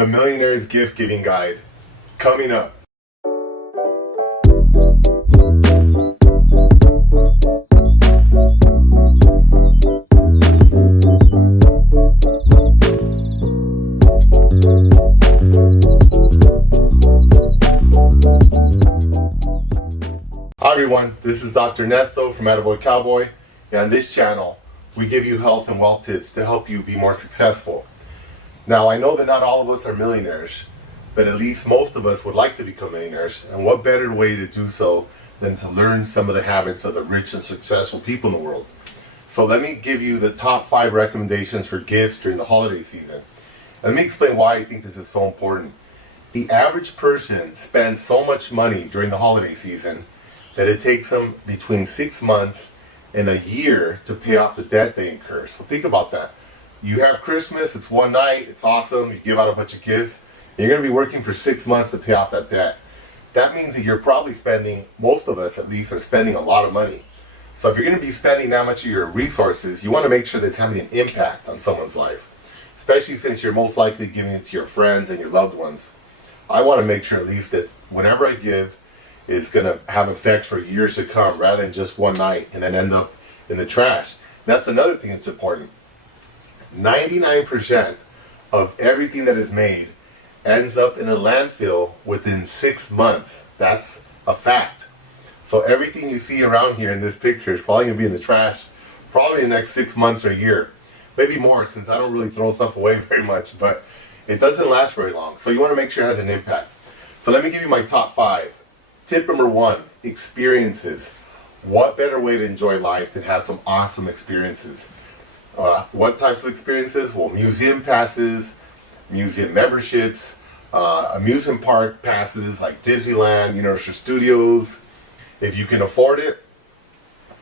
The Millionaires Gift Giving Guide, coming up. Hi everyone, this is Dr. Ernesto from AttaBoyCowBoy, and on this channel we give you health and wealth tips to help you be more successful. Now I know that not all of us are millionaires, but at least most of us would like to become millionaires, and what better way to do so than to learn some of the habits of the rich and successful people in the world. So let me give you the top 5 recommendations for gifts during the holiday season. Let me explain why I think this is so important. The average person spends so much money during the holiday season that it takes them between 6 months and a year to pay off the debt they incur. So think about that. You have Christmas, it's one night, it's awesome, you give out a bunch of gifts, and you're going to be working for 6 months to pay off that debt. That means that you're probably spending, most of us at least, are spending a lot of money. So if you're going to be spending that much of your resources, you want to make sure that it's having an impact on someone's life, especially since you're most likely giving it to your friends and your loved ones. I want to make sure at least that whatever I give is going to have effects for years to come, rather than just one night and then end up in the trash. That's another thing that's important. 99% of everything that is made ends up in a landfill within 6 months. That's a fact. So everything you see around here in this picture is probably going to be in the trash probably in the next 6 months or a year. Maybe more, since I don't really throw stuff away very much, but it doesn't last very long. So you want to make sure it has an impact. So let me give you my top 5. Tip number 1, experiences. What better way to enjoy life than have some awesome experiences? What types of experiences? Well, museum passes, museum memberships, amusement park passes like Disneyland, Universal Studios. If you can afford it,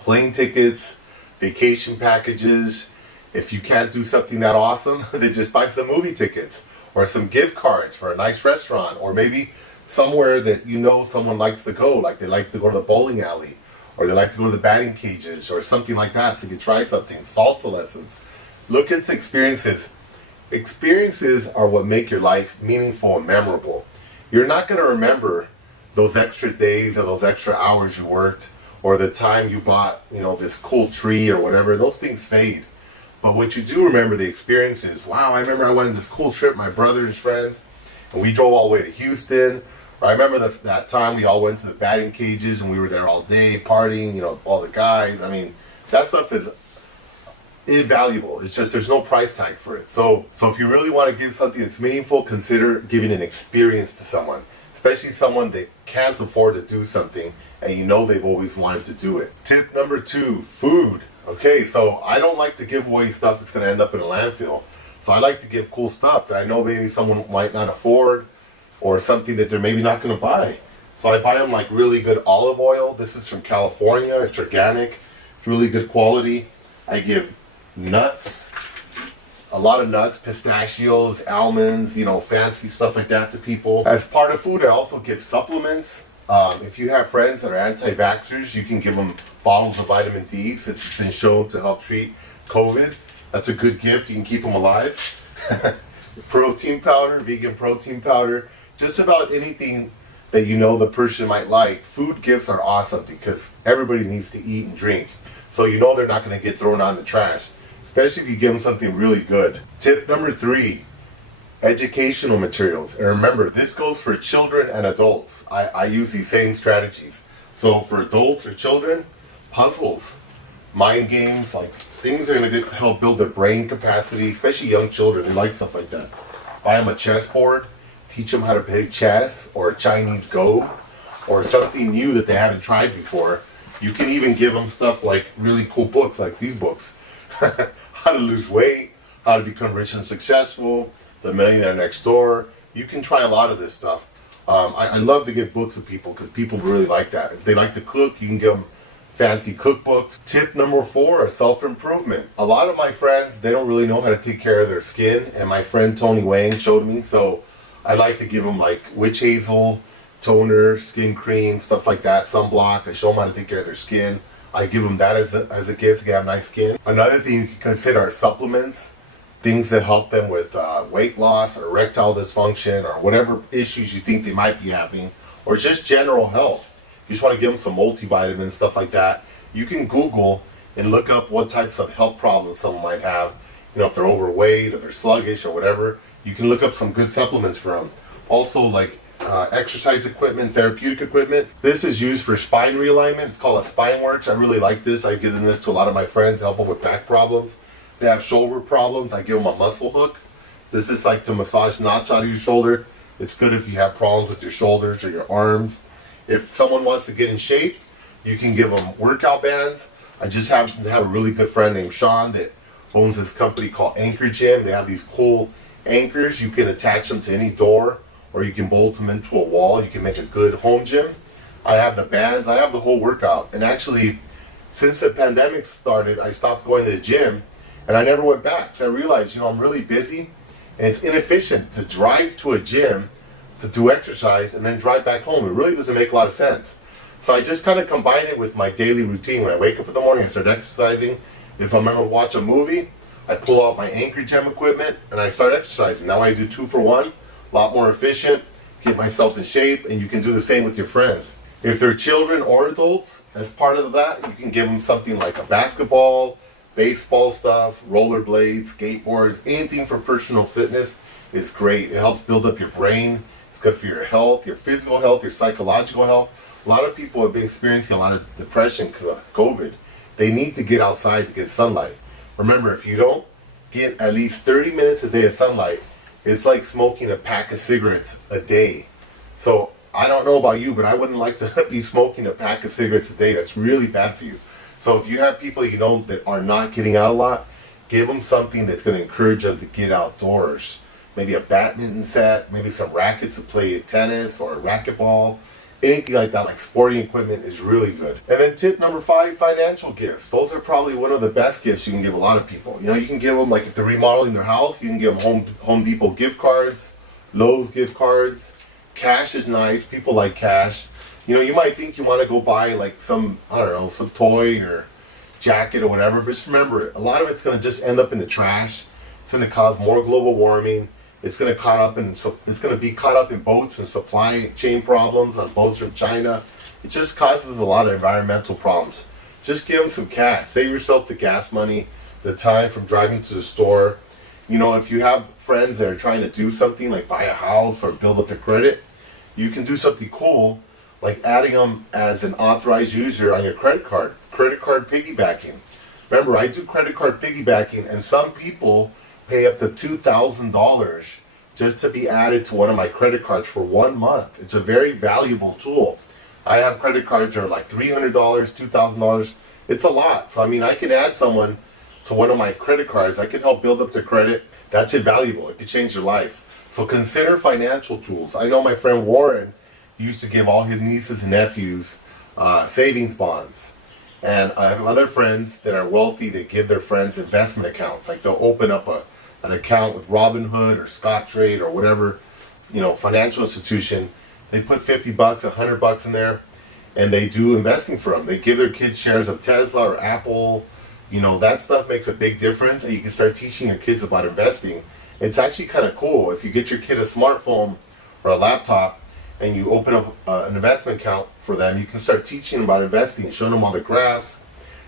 plane tickets, vacation packages. If you can't do something that awesome, then just buy some movie tickets or some gift cards for a nice restaurant, or maybe somewhere that you know someone likes to go, like they like to go to the bowling alley, or they like to go to the batting cages, or something like that, so you can try something. Salsa lessons. Look into experiences. Experiences are what make your life meaningful and memorable. You're not going to remember those extra days or those extra hours you worked, or the time you bought, this cool tree or whatever. Those things fade. But what you do remember, the experiences. Wow, I remember I went on this cool trip, my brother and his friends, and we drove all the way to Houston. I remember that time we all went to the batting cages and we were there all day partying, all the guys. I mean, that stuff is invaluable. It's just there's no price tag for it. So if you really want to give something that's meaningful, consider giving an experience to someone, especially someone that can't afford to do something and they've always wanted to do it. Tip number 2, food. Okay, so I don't like to give away stuff that's going to end up in a landfill. So I like to give cool stuff that I know maybe someone might not afford, or something that they're maybe not going to buy. So I buy them like really good olive oil. This is from California. It's organic. It's really good quality. I give nuts, a lot of nuts, pistachios, almonds, fancy stuff like that to people. As part of food, I also give supplements. If you have friends that are anti-vaxxers, you can give them bottles of vitamin D, since it's been shown to help treat COVID. That's a good gift. You can keep them alive. Protein powder, vegan protein powder. Just about anything that the person might like. Food gifts are awesome because everybody needs to eat and drink. So they're not going to get thrown out in the trash, especially if you give them something really good. Tip number 3, educational materials. And remember, this goes for children and adults. I use these same strategies. So for adults or children, puzzles, mind games, like things that are going to help build their brain capacity, especially young children. They like stuff like that. Buy them a chessboard. Teach them how to play chess or Chinese Go or something new that they haven't tried before. You can even give them stuff like really cool books like these books. How to lose weight, how to become rich and successful, The Millionaire Next Door. You can try a lot of this stuff. I love to give books to people because people really like that. If they like to cook, you can give them fancy cookbooks. Tip number 4, self-improvement. A lot of my friends, they don't really know how to take care of their skin, and my friend Tony Wang showed me, so I like to give them like witch hazel, toner, skin cream, stuff like that, sunblock. I show them how to take care of their skin. I give them that as a gift to have nice skin. Another thing you can consider are supplements. things that help them with weight loss or erectile dysfunction or whatever issues you think they might be having, or just general health. You just want to give them some multivitamins, stuff like that. You can Google and look up what types of health problems someone might have. You know, if they're overweight or they're sluggish or whatever, you can look up some good supplements for them. Also, like exercise equipment, therapeutic equipment. This is used for spine realignment. It's called a SpineWorks. I really like this. I've given this to a lot of my friends to help them with back problems. They have shoulder problems. I give them a muscle hook. This is like to massage knots out of your shoulder. It's good if you have problems with your shoulders or your arms. If someone wants to get in shape, you can give them workout bands. I just happen to have a really good friend named Sean that owns this company called Anchor Gym. They have these cool anchors. You can attach them to any door, or you can bolt them into a wall. You can make a good home gym. I have the bands. I have the whole workout. And actually, since the pandemic started, I stopped going to the gym, and I never went back. So I realized, you know, I'm really busy, and it's inefficient to drive to a gym to do exercise and then drive back home. It really doesn't make a lot of sense. So I just kind of combine it with my daily routine. When I wake up in the morning, I start exercising. If I'm going to watch a movie, I pull out my Anchor Gym equipment and I start exercising. Now I do 2 for 1, a lot more efficient, get myself in shape, and you can do the same with your friends. If they're children or adults, as part of that, you can give them something like a basketball, baseball stuff, rollerblades, skateboards, anything for personal fitness is great. It helps build up your brain. It's good for your health, your physical health, your psychological health. A lot of people have been experiencing a lot of depression because of COVID. They need to get outside to get sunlight. Remember, if you don't get at least 30 minutes a day of sunlight, it's like smoking a pack of cigarettes a day. So I don't know about you, but I wouldn't like to be smoking a pack of cigarettes a day. That's really bad for you. So if you have people you know that are not getting out a lot, give them something that's going to encourage them to get outdoors. Maybe a badminton set, maybe some rackets to play tennis or racquetball. Anything like that, like sporting equipment, is really good. And then tip number 5, financial gifts. Those are probably one of the best gifts you can give a lot of people. You know, you can give them, like if they're remodeling their house, you can give them Home Depot gift cards, Lowe's gift cards. Cash is nice. People like cash. You know, you might think you want to go buy like some, I don't know, some toy or jacket or whatever, but just remember, a lot of it's going to just end up in the trash. It's going to cause more global warming. It's going to be caught up in boats and supply chain problems on boats from China. It just causes a lot of environmental problems. Just give them some cash. Save yourself the gas money, the time from driving to the store. You know, if you have friends that are trying to do something like buy a house or build up their credit, you can do something cool like adding them as an authorized user on your credit card piggybacking. Remember, I do credit card piggybacking, and some people pay up to $2,000 just to be added to one of my credit cards for 1 month. It's a very valuable tool. I have credit cards that are like $300, $2,000. It's a lot. So I mean, I can add someone to one of my credit cards. I can help build up their credit. That's invaluable. It could change your life. So consider financial tools. I know my friend Warren used to give all his nieces and nephews savings bonds. And I have other friends that are wealthy that give their friends investment accounts. Like they'll open up an account with Robinhood or Scottrade or whatever, you know, financial institution. They put $50, $100 in there, and they do investing for them. They give their kids shares of Tesla or Apple. You know, that stuff makes a big difference, and you can start teaching your kids about investing. It's actually kind of cool. If you get your kid a smartphone or a laptop and you open up an investment account for them, you can start teaching them about investing, showing them all the graphs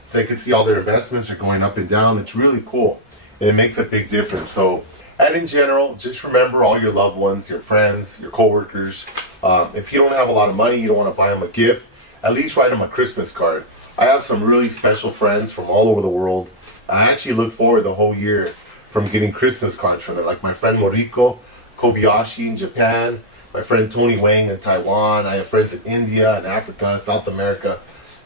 so they can see all their investments are going up and down. It's really cool, and it makes a big difference. So, and in general, just remember all your loved ones, your friends, your coworkers. If you don't have a lot of money, you don't want to buy them a gift, at least write them a Christmas card. I have some really special friends from all over the world. I actually look forward the whole year from getting Christmas cards from them, like my friend Moriko Kobayashi in Japan, my friend Tony Wang in Taiwan. I have friends in India and Africa, South America,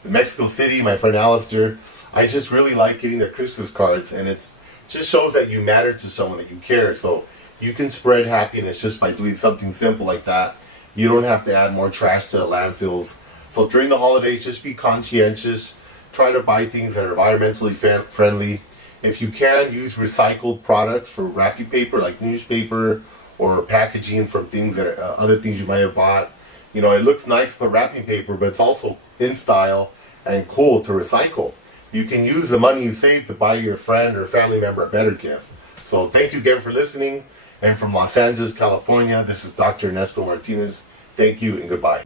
in Mexico City, my friend Alistair. I just really like getting their Christmas cards, and it's just shows that you matter to someone, that you care. So you can spread happiness just by doing something simple like that. You don't have to add more trash to landfills. So during the holidays, just be conscientious. Try to buy things that are environmentally friendly. If you can, use recycled products for wrapping paper, like newspaper or packaging from things that are, other things you might have bought. You know, it looks nice for wrapping paper, but it's also in style and cool to recycle. You can use the money you save to buy your friend or family member a better gift. So thank you again for listening. And from Los Angeles, California, this is Dr. Ernesto Martinez. Thank you and goodbye.